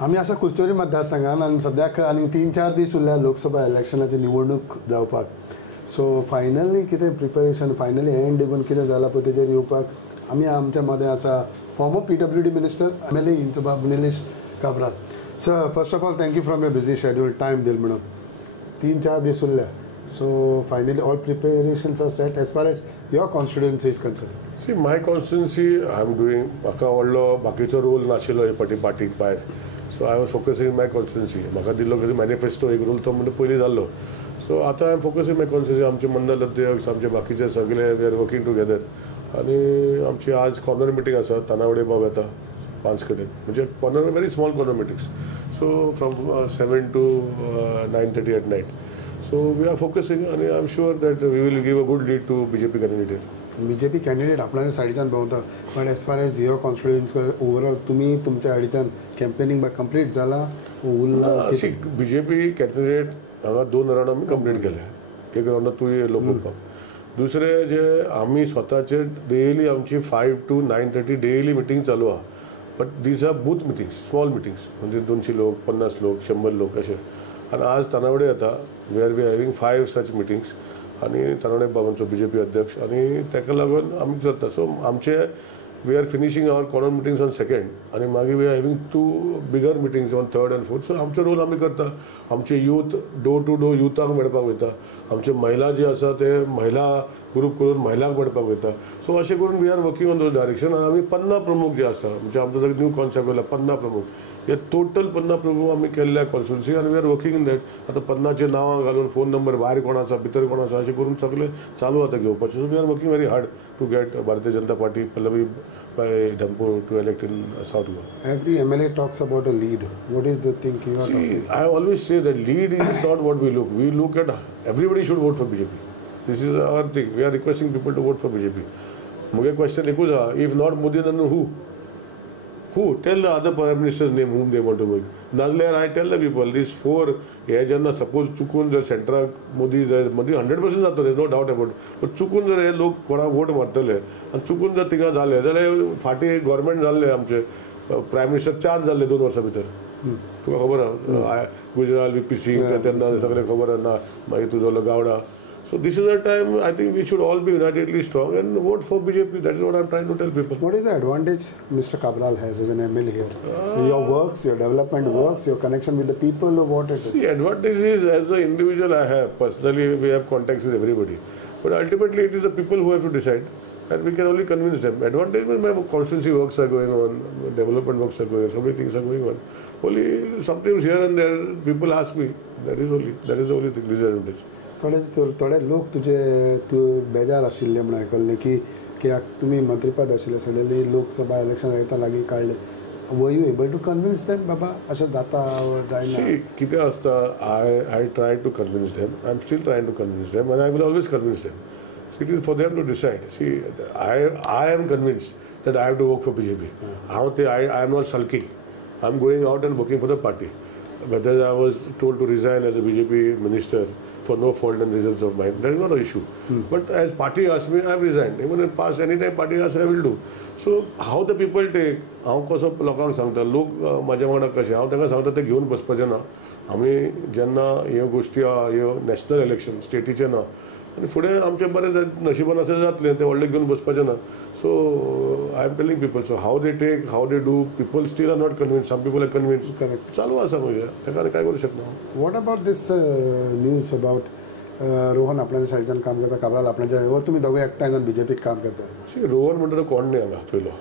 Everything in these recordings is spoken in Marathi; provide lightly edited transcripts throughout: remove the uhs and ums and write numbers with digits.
आमी आसा कुडचोरी मतदारसंघान आनी सद्याक आनी 3-4 दीस उरल्या लोकसभा इलेक्शनाची निवडणूक जावपाक. सो फायनली कितें प्रिपरेशन फायनली एंड देखून कितें जालां पळय तेजेर येवपाक आमी आमच्या मदें आसा फॉर्मर PWD मिनिस्टर MLA इंचबाब Nilesh Cabral. Sir first of all thank you from your busy schedule time दिल म्हणून. 3-4 दीस उरल्या. So finally all preparations are set as far as your constituency is concerned. See, my constituency, I am doing म्हाका व्हडलो बाकीचो रोल नाशिल्लो हे पार्टीक भायर. So I was focusing my constituency. म्हाका दिल्लो मॅनिफेस्टो एक रोल तो म्हणजे पयलीं जाल्लो. सो आतां I am focusing my constituency. आमचे मंडल अध्यक्ष आमचे बाकीचे सगळे वी आर वर्किंग टुगेदर. आनी आमची आज कॉर्नर मिटींग आसा. तानावडे बाब येता 5 कडेन म्हणजे corner very small corner meetings. So from 7 to 9:30 at night. So we are focusing and I am sure that we will give a good lead to BJP candidate. BJP candidate आपल्या सायडीच्यान भोंवता but as far as your constituency overall तुमी तुमच्या सायडीच्यान कॅम्पेनिंग कंप्लीट जाला उरला. BJP कॅन्डिडेट हांगा 2 राउंड आमी कंप्लीट केले. एक राउंड तूं येयलो पळोवपाक. दुसरे जे आमी स्वताचे डेली आमची 5 to 9:30 डेली मिटींग चालू आहा. But these are booth meetings small meetings म्हणजे 200 लोक 50 लोक 100 लोक अशे. आणि आज तानावडे येता where we are having 5 such meetings. आणि तानावडे बाबांचो BJP अध्यक्ष आणि ताका लागून आमी जाता. सो आमचे we are finishing our corner meetings on 2nd आणि मागीर we are having 2 bigger meetings on 3rd and 4th. So आमचो रोल आमी करता. आमचे यूथ डोर टू डोर युथांक मेळपाक वयता. आमचे महिला जे आसा ते महिला ग्रूप करून महिलांक मेळपाक वयता. सो अशें करून we are working on those direction. आनी आमी 50 प्रमुख जे आसा म्हणजे आमचो जो न्यू कॉन्सेप्ट आयला 50 प्रमुख हे टोटल 50 प्रमुख आमी केल्ल्या कॉन्स्टिट्युन्सी आणि we are working in that. आतां 50चे नांवां घालून फोन नंबर भायर कोण आसा भितर कोण आसा अशें करून सगळें चालू आतां घेवपाचें. So we are working very hard to get Bharatiya Janata Party Pallavi बाय धनपूर to elect in South Goa. Every MLA talks about a lead. What is the thing you are talking? I always say that lead is not what we look. We look at everybody should vote for BJP. This is our thing. We are requesting people to vote for BJP. मुगे question एकूच आहा. If not Modi, then who? Who? Tell the other prime minister's name whom they want to make. Nazaire, I tell the people, these 4, हे जेन्ना सपोज चुकून जर सेंट्राक मोदी 100% जाता, there is no doubt about it. But चुकून जर हे लोक कोणा वोट मारतले आनी चुकून जर थिंगा जाले जाल्यार फाटी गव्हर्मेंट जाल्ले आमचे प्रायम मिनिस्टर 4 जाल्ले 2 वर्सां भितर. तुका खबर आहा गुजराल VP सिंग तेन्ना सगळे खबर आहा. मागीर तुजो गावडा. So this is a time I think we should all be unitedly strong and vote for BJP. That is what I am trying to tell people. What is the advantage Mr. Cabral has as an MLA here? Your works, your development works, your connection with the people, or what it is? See, advantage is as an individual I have. Personally, we have contacts with everybody. But ultimately, it is the people who have to decide. And we can only convince them. Advantage means my constituency works are going on, development works are going on, so many things are going on. Only sometimes here and there people ask me. That is the only thing, disadvantage. थोडे लोक तू बेजार आशिल्ले म्हण आयकल्ले की कित्याक तुमी मंत्रीपद आशिल्ले सडनली लोकसभा इलेक्शन येता लागीं काडले. Were you able to convince them बाबा अशें जाता जायना? कितें आसता I try to convince them. I am still trying to convince them and I will always convince them. So it is for them to decide. See, I am convinced that I have to work for BJP. I am not sulking. I am going out and working for the party. Whether I was told to resign as a BJP minister for no fault and reasons of mine, that is not an issue. But as party asked me, I have resigned. Even in past, anytime party asks, I will do. So how the people take, हांव कसो लोकांक सांगता, लोक म्हाज्या वांगडा कशें, हांव ताका सांगता ते घेवन बसपाचें ना. आमी जेन्ना ह्यो गोश्टी आहा ह्यो नॅशनल इलेक्शन स्टेटीचे ना आनी फुडें आमचें बरें नशिबान अशें जातलें तें व्हडलें घेवन बसपाचें ना. So I am telling people so how they take how they do people still are not convince. Some people are convince. Correct चालू आसा म्हणजे ताका आनी काय करूं शकना. What about this news about Rohan आपल्या सायडीच्यान काम करता काब्राल आपल्याच्या वर तुमी दोगूय एकठांय जावन BJP काम करता? रोहन म्हणटा कोण नाही हांगा पयलो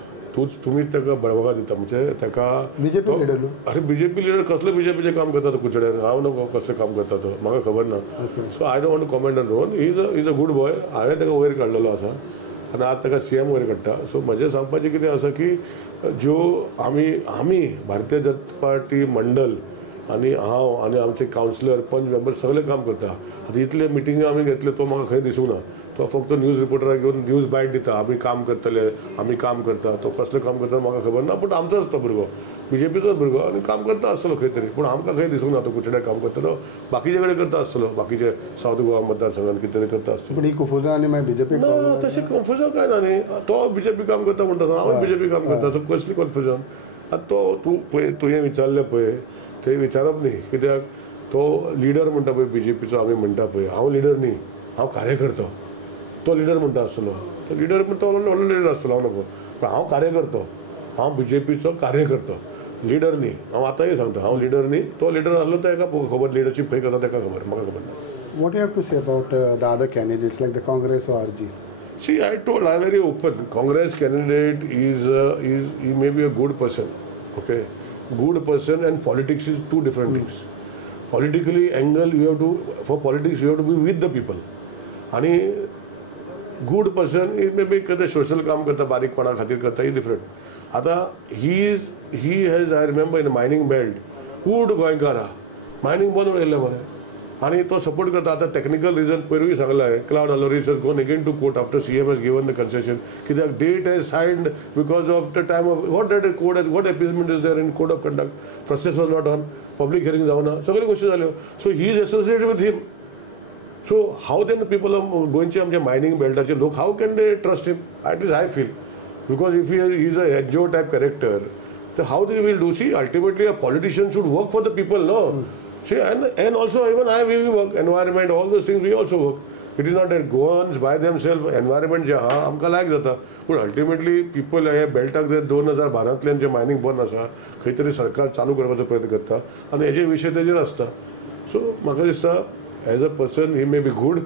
तुमीच ताका बळवगा दिता म्हणजे ताका BJP लिडर. अरे BJP लिडर कसले BJPचें काम करता तो कुचड्यार? हांव नको कसलें काम करता तो म्हाका खबर ना. So I don't want to comment on Rohan. Is a good boy. हांवें ताका वयर काडलेलो आसा आनी आज ताका CM वयर काडटा. सो म्हजें सांगपाचें कितें आसा की ज्यो आमी भारतीय जनता पार्टी मंडल आनी हांव आनी आमचे कावन्सिलर पंच मेंबर सगळे काम करता. आतां इतले मिटिंग आमी घेतले तो म्हाका खंय दिसूंक ना. तो फक्त न्यूज रिपोर्टराक घेवन न्यूज बायट दिता आमी काम करतले आमी काम करता. तो कसलें काम करता म्हाका खबर ना. पूण आमचोच तो भुरगो BJPचोच भुरगो आनी काम करता आसतलो खंय तरी. पूण आमकां खंय दिसूंक ना तो कुचड्यार काम करतलो. बाकीचे कडेन करता आसतलो बाकीचे सावथ गोवा मतदारसंघान कितें तरी करता आसतलो. पूण ही कुफुजा आनी मागीर BJP ना तशें कन्फ्युजन काय ना न्ही. तो BJP काम करता म्हणटा हांव BJP काम करता. सो कसली कन्फ्युजन? आतां तो तूं पळय तुवें विचारलें पळय थंय विचारप न्ही, कित्याक तो लिडर म्हणटा पळय BJPचो आमी म्हणटा पळय, हांव लिडर न्ही, हांव कार्यकर्तो. तो लिडर म्हणटा आसतलो, तो लिडर म्हणटा तो व्हडलो लिडर आसतलो, हांव नको, पण हांव कार्यकर्तो, हांव BJPचो कार्यकर्तो, लिडर न्ही. हांव आतांय सांगता, हांव लिडर न्ही. तो लिडर आसलो ताका खबर, लिडरशीप खंय करता ताका खबर, म्हाका खबर ना. What do you have to say about the other candidates like the Congress or RG? See, I told, I'm very open. Congress candidate he may be a good person, okay? Good person and politics is two different things. Politically, angle for politics you have to be with the people. आणि good person is maybe कधी social काम करता, बारीक कोणा खातीर करता, is different. आता he has, I remember in a mining belt, उड गोंयकारा, mining बंद उडयल्लें मरे. आणि तो सपोर्ट करता. आता टेक्निकल रिजन पयरूय सांगलां, Claude Alvares has gone again to court after CM has given the concession, कित्याक date has signed because of the time of what appeasement is there in code of conduct, process was not on, public hearing जावना, सगळ्यो गोश्टी जाल्यो. So he is associated with him. So how then people of गोंयचे आमचे मायनिंग बेल्टाचे लोक, how can they trust him? At least I feel, because if he is a NGO type character, तर how they will do? See, ultimately a politician should work for the people, no? See, and also even we work, environment, all those things we also work. It is not that Goans by themselves, environment जे हा आमकां लायक जाता, पूण अल्टिमेटली पीपल हे बेल्टाक जे 2012तल्यान जे मायनिंग बंद आसा, खंय तरी सरकार चालू करपाचो प्रयत्न करता आनी हेजे विशय तेजेर आसता. सो म्हाका दिसता as a person he may be good,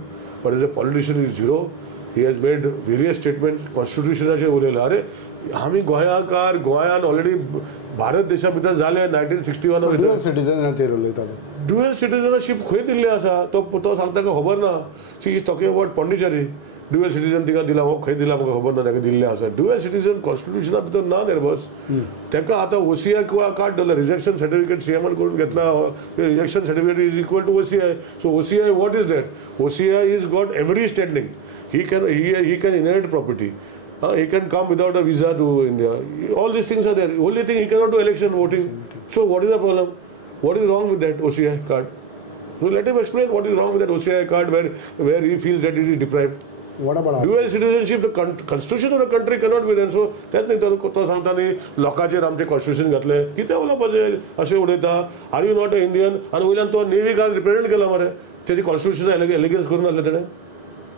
but as a politician is zero. He has made various statement, कॉन्स्टिट्युशनाचेर उलयला. अरे आमी गोंयाकार, गोंयान ऑलरेडी भारत देशा भितर जाले 1961 भितर सिटीजनाचेर उलयता. ड्युअल सिटीजनशीप खंय दिल्ली आसा तो सांगता का खबर ना. She is talking about Pondicherry. Dual citizen तिका दिला, हो खंय दिला म्हाका खबर ना, ताका दिल्लें आसा. ड्युअल सिटीजन कॉन्स्टिट्युशना भितर ना रे बस. ताका आतां OCI कार्ड दिला, रिजेक्शन सर्टिफिकेट CMन करून घेतला. Rejection certificate is equal to OCI. So OCI what is that? OCI is got every standing. He can inherit property. He can come without a visa to India. All these things are there. Only thing, he cannot do election voting. So what is the problem? What is wrong with that OCI card? So let him explain what is wrong with that OCI card where he feels that it is deprived. What about dual citizenship? The constitution of the country cannot be there. So त्याच नाही तो सांगता न्ही लोकांचेर आमचे कॉन्स्टिट्यूशन घातले, कितें उलोवपाचें अशें उडयता. Are you not a Indian? आनी वयल्यान तो नेवी कार्ड रिप्रेझेंट केला मरे, तेजी कॉन्स्टिट्यूशन एलिगेन्स करून घातले तेणें.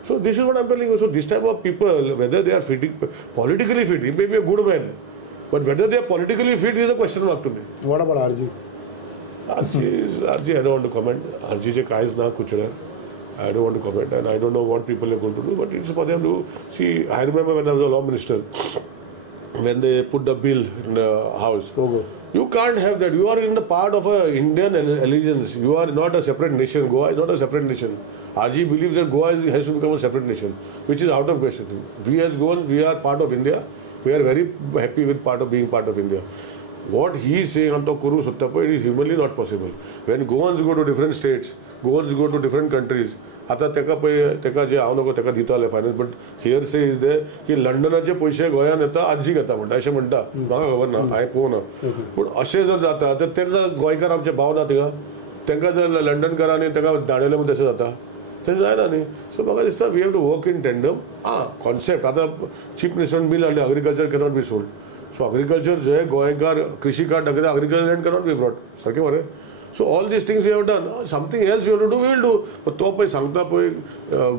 So this is what I'm telling you. So this type of people, whether they are politically fit, he may be a good man, but whether they are politically fit is a question mark to me. What about RG? RG, I don't want to comment. RG je kais na kuchhar. I don't want to comment, and I don't know what people are going to do, but it's for them to see. I remember when I was a law minister, when they put the bill in the house. You can't have that. You are in the part of a Indian allegiance. You are not a separate nation. Goa is not a separate nation. RG believes that Goa has to become a separate nation, which is out of question. We as Goans, we are part of India. We are very happy with being part of India. What he is saying, it is humanly not possible. When Goans go to different states, Goans go to different countries, आता तेका जे हांव नको तेका दिताले finance, but here say is they की लंडनाचे पयशे गोंयान येता आजी घेता म्हणटा अशें म्हणटा. म्हाका खबर ना, हांवें पळोवना. पूण अशें जर जाता तर तेंकां गोंयकार आमचे भाव ना थिंगा, तेंकां जर लंडनकारांनी तेका धाडयलें म्हणून तशें जाता, तशें जायना न्ही. सो म्हाका दिसता we have to work in tandem. Concept आतां चीफ मिनिस्टरान बील हाडलें, agriculture cannot be sold. So agriculture जे गोंयकार कृषी कार्ड दाखयता, agriculture land cannot be brought. सारकें मरे. So all these things we have done. Something else you have to do, we will do. पण तो पळय सांगता पळय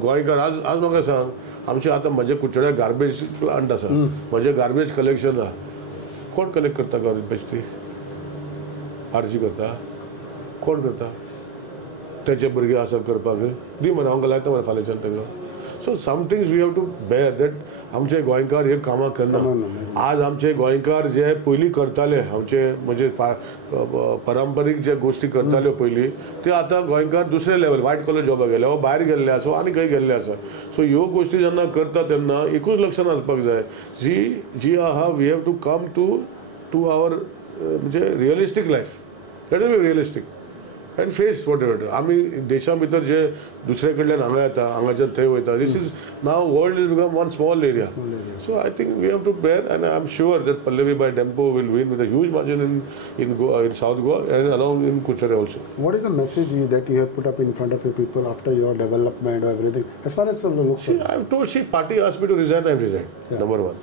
गोंयकार, आज म्हाका सांग, आमचे आतां म्हजे कुचड्या गार्बेज प्लांट आसा, म्हजें गार्बेज कलेक्शन आहा, कोण कलेक्ट करता गार्बेज? ती RG करता? कोण करता? तेचे भुरगे आसा करपाक? दी मरे, हांव लायता मरे फाल्यांच्यान तेंकां. So some things we have to bear that. आमचे गोंयकार हे कामां करना. आज आमचे गोंयकार जे पयलीं करताले, आमचे म्हणजे पारंपारीक जे गोश्टी करताल्यो पयलीं, ते आतां गोंयकार दुसरे लेवल, व्हायट कॉलर जॉबाक गेले, वा भायर गेल्ले आसा, आनी खंय गेल्ले आसा. सो ह्यो गोश्टी जेन्ना करता तेन्ना एकूच लक्षांत आसपाक जाय, जी आहा we have to come to our म्हणजे realistic life. Let us be realistic and face whatever. आमी देशा भितर जे दुसरे कडल्यान हांगा येता, हांगाच्यान थंय वयता, this is now world has become one small area. So I think we have to bear, and I'm sure that Pallavi by Tempo will win with a huge margin in South Goa and along in Kuchare also. What is the message that you have put up in front of your people after your development or everything? As far as see, I've told, party asked me to resign, I've resigned. Number one.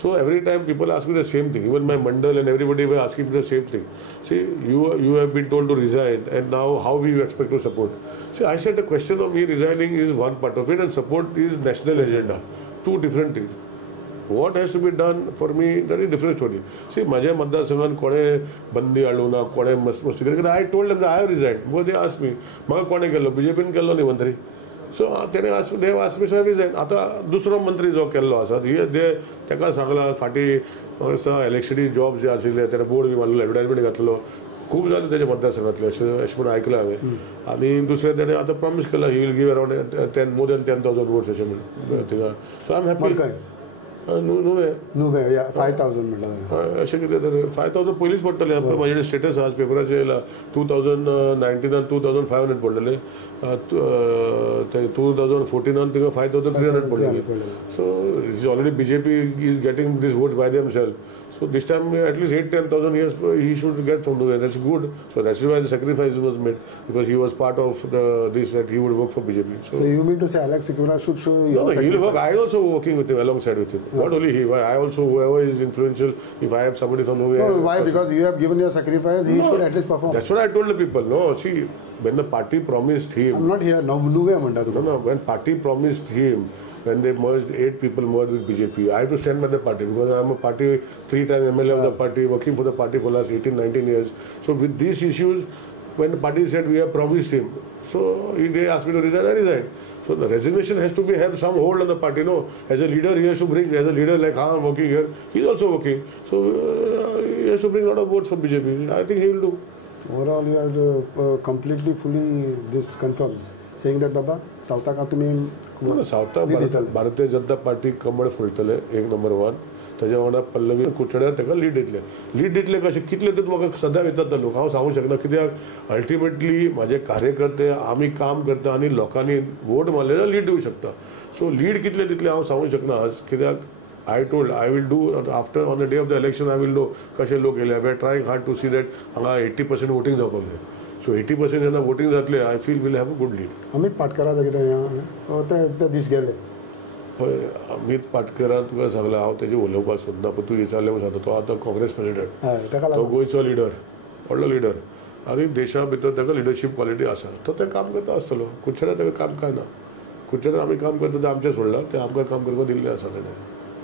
So every time people ask me the same thing, even my mandal and everybody were asking me the same thing. See, you have been told to resign, and now how will you expect to support? See, I said the question of me resigning is one part of it, and support is national agenda. Two different things. What has to be done for me, that is different story. See, माझ्या मतदारसंघात कोणे बंदी हाडू ना, कोणे मस्ती करी. I told them that I have resigned. But they asked me, म्हाका कोणे केल्लो? बीजेपीन केल्लो न्ही मंत्री. So they asked me, so I resigned. आता दुसरो मंत्री जो केल्लो आसा, तेका सांगला फाटी इलेक्शनी जॉब जे आशिल्ले तेणे बोर्ड बी मारलेलो, एडवर्टायजमेंट घातलो. खूप जाले तेच्या मतदारसंघातले अशें म्हणून आयकलां हांवें. आनी दुसरें तेणें आतां प्रॉमिस केला he will give around more than 10,000 votes अशें म्हणून थिंगा. So I am happy. नुवे 5,000 म्हणटा अशें कितें तर 5,000 पयलींच पडटलें. म्हाजे स्टेटस आसा पेपराचेर येयला 2019 2,500 पडलेले, 2014 तिका 5,300 पडलेले. So is already BJP is getting these votes by themselves. So this time at least 8-10,000 years he should get from Nuve. That's good. So that's why the sacrifice was made, because he was part of this, that he would work for BJP. So you mean to say Alex Sikora should show you? No, he'll work. I also working with him, alongside with him. Not only he, I also, whoever is influential, if I have somebody from Nuve. No, why? Because you have given your sacrifice, he should at least perform. That's what I told the people. No, see, when the party promised him. I'm not here. Now Nuve म्हणटा तू. No, when party promised him, when they merged, 8 people merged with BJP, I have to stand by the party, because I am a party, 3-time MLA of the party, working for the party for the last 18-19 years. So with these issues, when the party said we have promised him, so they asked me to resign, I resigned. So the resignation has to have some hold on the party. No, as a leader he has to bring, as a leader like I'm working here, he's also working. So he has to bring a lot of votes for BJP. I think he will do. Overall, you are completely, fully this confirmed, saying that Baba, South का तुम्ही सावता भारतीय जनता पार्टी कमळ फुलतले, एक नंबर 1. त्याच्या वांगडा पल्लवी कुचड्यार ताका लीड दितले कशें कितले ते म्हाका सदां येतात लोक. हांव सांगूंक शकना, कित्याक अल्टिमेटली म्हाजे कार्यकर्ते आमी काम करता आनी लोकांनी वोट मारले जाल्यार लीड दिवंक शकता. सो लीड कितले दितले हांव सांगूंक शकना आज, कित्याक I told I will do after on the day of the election I will know कशे लोक येयले. We are trying hard to see that हांगा 80% वोटिंग जावपाक जाय. So 80% जेन्ना वोटिंग जातले, I feel we'll have a good lead. Amit पाटकराचो कितें ते दीस गेले. हय, अमित पाटकरान तुका सांगला हांव तेजे उलोवपाक सोदना, पूण तूं विचारलें म्हणून सांगता. तो आतां काँग्रेस प्रेसिडेंट, तो गोंयचो लिडर, व्हडलो लिडर, आनी देशा भितर ताका लिडरशीप क्वॉलिटी आसा. तो तें काम करता आसतलो. कुचड्यार ताका काम काय ना. कुचड्यार आमी काम करता तें आमचें सोडलां, तें आमकां काम करपाक दिल्लें आसा तेणें.